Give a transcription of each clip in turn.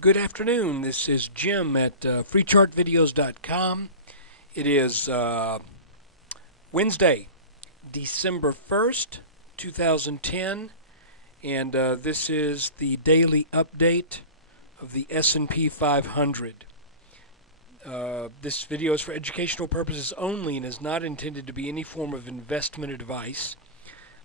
Good afternoon. This is Jim at freechartvideos.com. It is Wednesday, December 1st, 2010, and this is the daily update of the S&P 500. This video is for educational purposes only and is not intended to be any form of investment advice.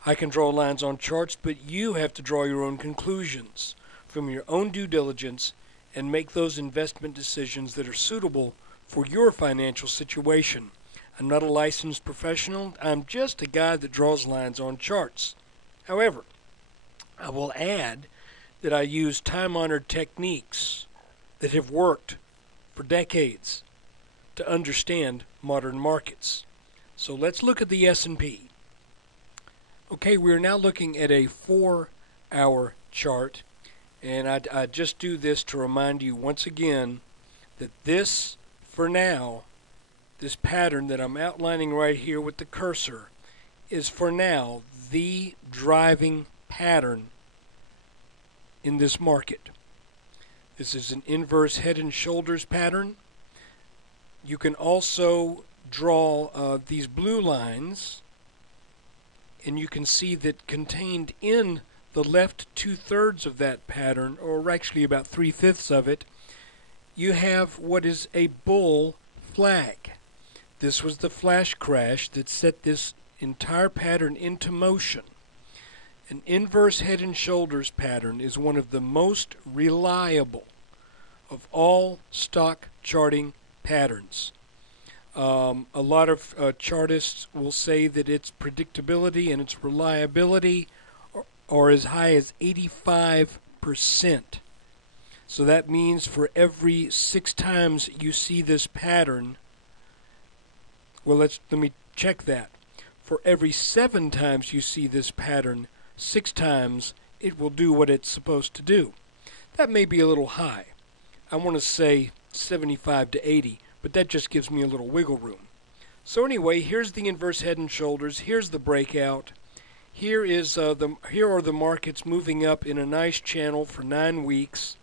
I can draw lines on charts, but you have to draw your own conclusions from your own due diligence and make those investment decisions that are suitable for your financial situation. I'm not a licensed professional. I'm just a guy that draws lines on charts. However, I will add that I use time-honored techniques that have worked for decades to understand modern markets. So let's look at the S&P. Okay, we're now looking at a 4-hour chart. And I just do this to remind you once again that this, for now, this pattern that I'm outlining right here with the cursor, is for now the driving pattern in this market. This is an inverse head and shoulders pattern. You can also draw these blue lines, and you can see that contained in the left 2/3 of that pattern, or actually about 3/5 of it, you have what is a bull flag. This was the flash crash that set this entire pattern into motion. An inverse head and shoulders pattern is one of the most reliable of all stock charting patterns. A lot of chartists will say that its predictability and its reliability are as high as 85%. So that means for every 6 times you see this pattern, well, let me check that. For every 7 times you see this pattern, 6 times it will do what it's supposed to do. That may be a little high. I want to say 75 to 80, but that just gives me a little wiggle room. So anyway, here's the inverse head and shoulders. Here's the breakout. Here are the markets moving up in a nice channel for 9 weeks.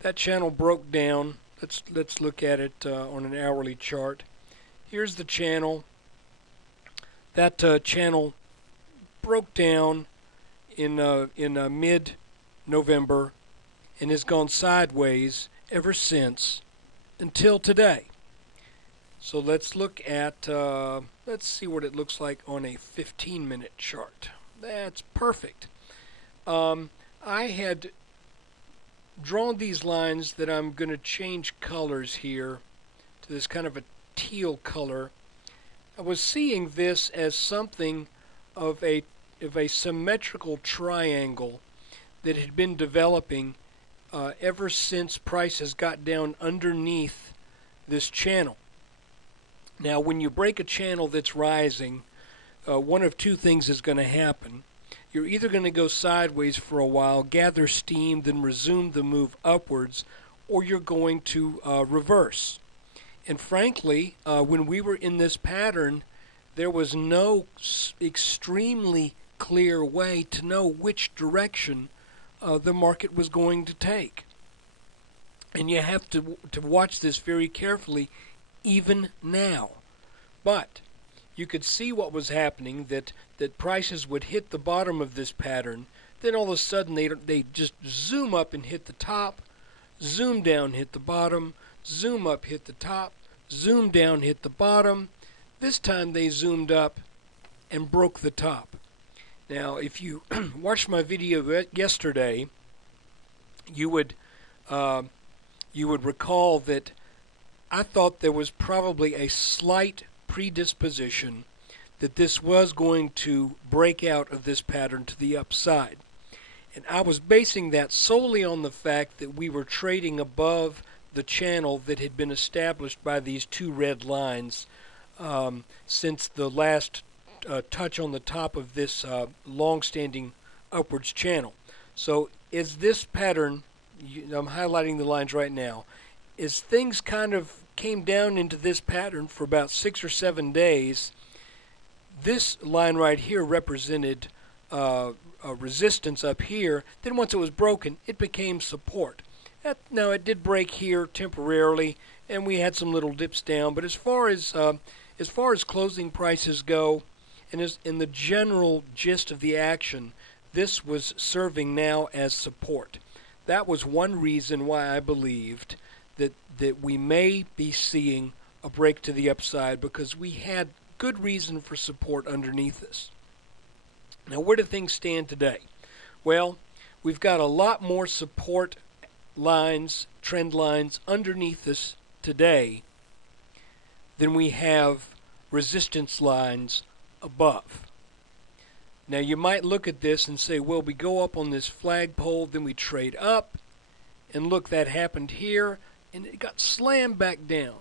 That channel broke down. Let's look at it on an hourly chart. Here's the channel. That channel broke down in mid-November and has gone sideways ever since until today. So let's look at let's see what it looks like on a 15-minute chart. That's perfect. I had drawn these lines that I'm going to change colors here to this kind of a teal color. I was seeing this as something of a symmetrical triangle that had been developing ever since prices got down underneath this channel. Now, when you break a channel that's rising, one of two things is going to happen. You're either going to go sideways for a while, gather steam, then resume the move upwards, or you're going to reverse. And frankly, when we were in this pattern, there was no extremely clear way to know which direction the market was going to take. And you have to watch this very carefully, even now. But you could see what was happening, that prices would hit the bottom of this pattern, then all of a sudden they just zoom up and hit the top, zoom down, hit the bottom, zoom up, hit the top, zoom down, hit the bottom. This time they zoomed up and broke the top. Now, if you watched my video yesterday, you would recall that I thought there was probably a slight predisposition that this was going to break out of this pattern to the upside. And I was basing that solely on the fact that we were trading above the channel that had been established by these 2 red lines since the last touch on the top of this long-standing upwards channel. So is this pattern, I'm highlighting the lines right now, as things kind of came down into this pattern for about 6 or 7 days, this line right here represented a resistance up here. Then once it was broken, it became support. No, it did break here temporarily, and we had some little dips down. But as far as closing prices go, and as in the general gist of the action, this was serving now as support. That was one reason why I believed that we may be seeing a break to the upside, because we had good reason for support underneath us. Now, where do things stand today? Well, we've got a lot more support lines, trend lines underneath us today than we have resistance lines above. Now, you might look at this and say, well, we go up on this flagpole, then we trade up, and look, that happened here, and it got slammed back down.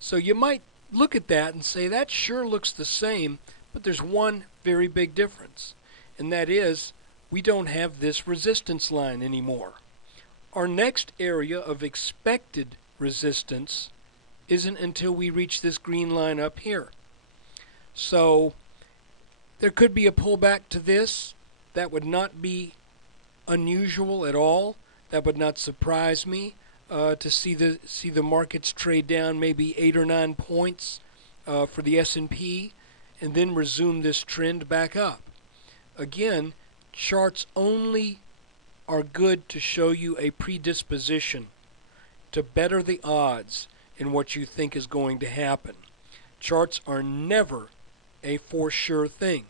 So you might look at that and say, that sure looks the same, but there's one very big difference, and that is we don't have this resistance line anymore. Our next area of expected resistance isn't until we reach this green line up here. So there could be a pullback to this. That would not be unusual at all. That would not surprise me to see the markets trade down maybe 8 or 9 points for the S&P, and then resume this trend back up. Again, charts only are good to show you a predisposition to better the odds in what you think is going to happen. Charts are never a for sure thing.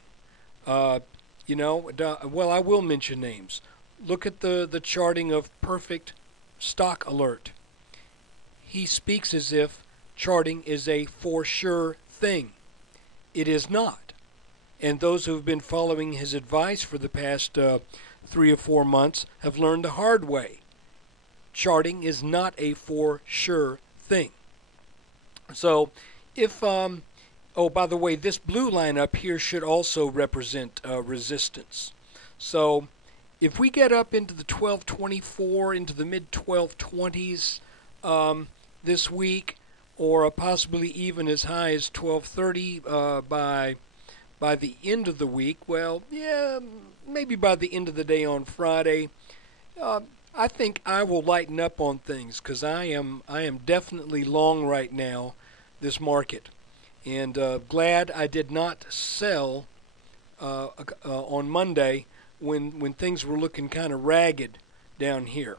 Well, I will mention names. Look at the charting of Perfect Stock Alert. He speaks as if charting is a for sure thing. It is not. And those who have been following his advice for the past 3 or 4 months have learned the hard way. Charting is not a for sure thing. So if, by the way, this blue line up here should also represent resistance. So if we get up into the 1224, into the mid 1220s this week, or possibly even as high as 1230 by the end of the week, well, yeah, maybe by the end of the day on Friday, I think I will lighten up on things, because I am definitely long right now this market, and glad I did not sell on Monday when things were looking kind of ragged down here.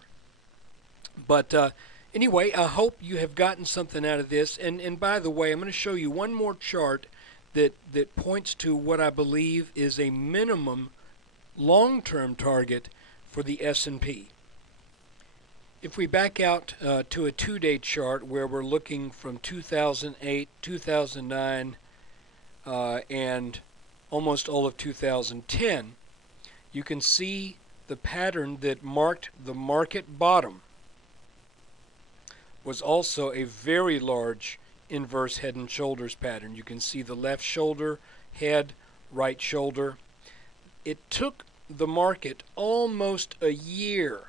But anyway, I hope you have gotten something out of this. And by the way, I'm going to show you one more chart that points to what I believe is a minimum long-term target for the S&P. If we back out to a 2-day chart where we're looking from 2008, 2009, and almost all of 2010, you can see the pattern that marked the market bottom was also a very large inverse head and shoulders pattern. You can see the left shoulder, head, right shoulder. It took the market almost a year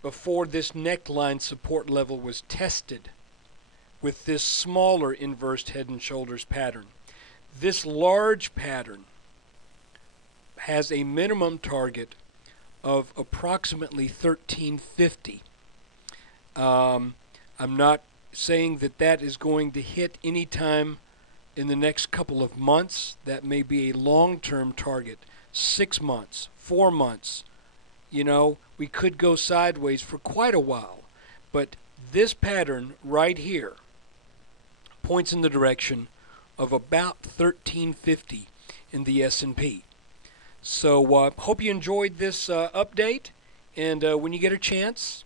before this neckline support level was tested with this smaller inverse head and shoulders pattern. This large pattern has a minimum target of approximately 1350. I'm not saying that is going to hit any time in the next couple of months. That may be a long-term target, 6 months, 4 months. We could go sideways for quite a while. But this pattern right here points in the direction of about 1350 in the S&P. So hope you enjoyed this update, and when you get a chance,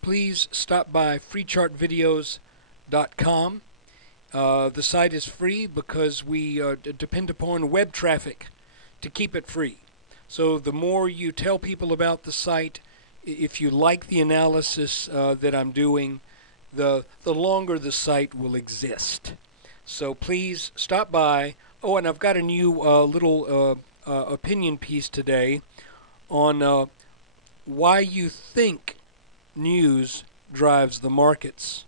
please stop by freechartvideos.com. The site is free because we depend upon web traffic to keep it free. So the more you tell people about the site, if you like the analysis that I'm doing, the longer the site will exist. So please stop by. Oh, and I've got a new little opinion piece today on why you think news drives the markets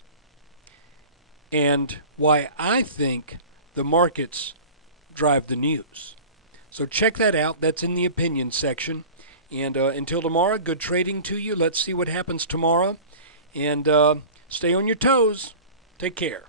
and why I think the markets drive the news. So check that out. That's in the opinion section. And until tomorrow, good trading to you. Let's see what happens tomorrow. And stay on your toes. Take care.